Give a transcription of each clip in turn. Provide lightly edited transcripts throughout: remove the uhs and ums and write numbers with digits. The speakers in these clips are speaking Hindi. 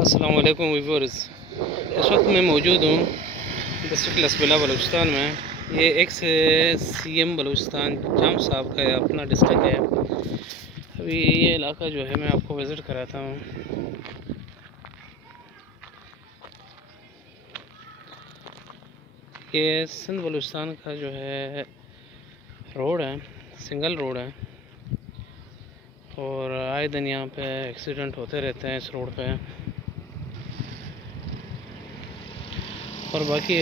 अस्सलाम वालेकुम व्यूअर्स। इस वक्त मैं मौजूद हूँ डिस्ट्रिक्ट लसबेला बलूचिस्तान में। ये एक्स सीएम बलूचिस्तान जाम साहब का अपना डिस्ट्रिक्ट है। अभी ये इलाका जो है मैं आपको विज़िट कराता हूँ। ये सिंध बलूचिस्तान का जो है रोड है, सिंगल रोड है और आए दिन यहाँ पे एक्सीडेंट होते रहते हैं इस रोड पे। और बाकी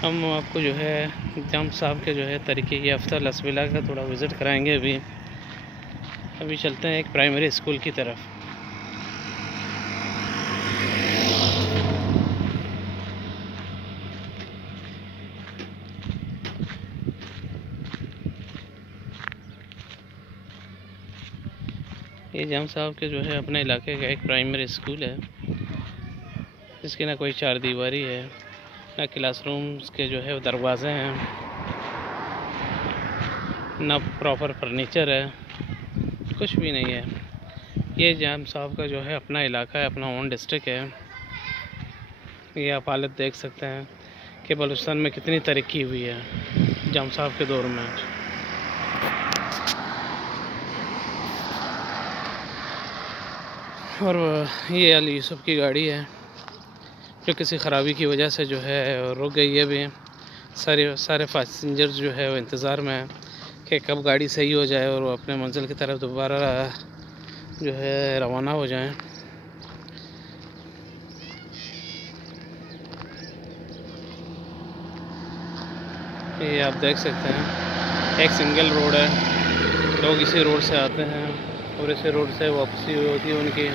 हम आपको जो है जाम साहब के जो है तरीके याफ्ता लसबेला का थोड़ा विज़िट कराएंगे। अभी चलते हैं एक प्राइमरी स्कूल की तरफ। ये जाम साहब के जो है अपने इलाके का एक प्राइमरी स्कूल है, जिसकी ना कोई चार दीवारी है, ना क्लासरूम्स के जो है दरवाजे हैं, ना प्रॉपर फर्नीचर है, कुछ भी नहीं है। ये जाम साहब का जो है अपना इलाका है, अपना ओन डिस्ट्रिक्ट है। ये आप हालत देख सकते हैं कि बलूचिस्तान में कितनी तरक्की हुई है जाम साहब के दौर में। और ये अली यूसुफ की गाड़ी है जो किसी ख़राबी की वजह से जो है रुक गई है। भी सारे पैसेंजर्स जो है वो इंतज़ार में है कि कब गाड़ी सही हो जाए और वो अपने मंजिल की तरफ दोबारा जो है रवाना हो जाएं। ये आप देख सकते हैं एक सिंगल रोड है, लोग इसी रोड से आते हैं और इसी रोड से वापसी होती है उनकी।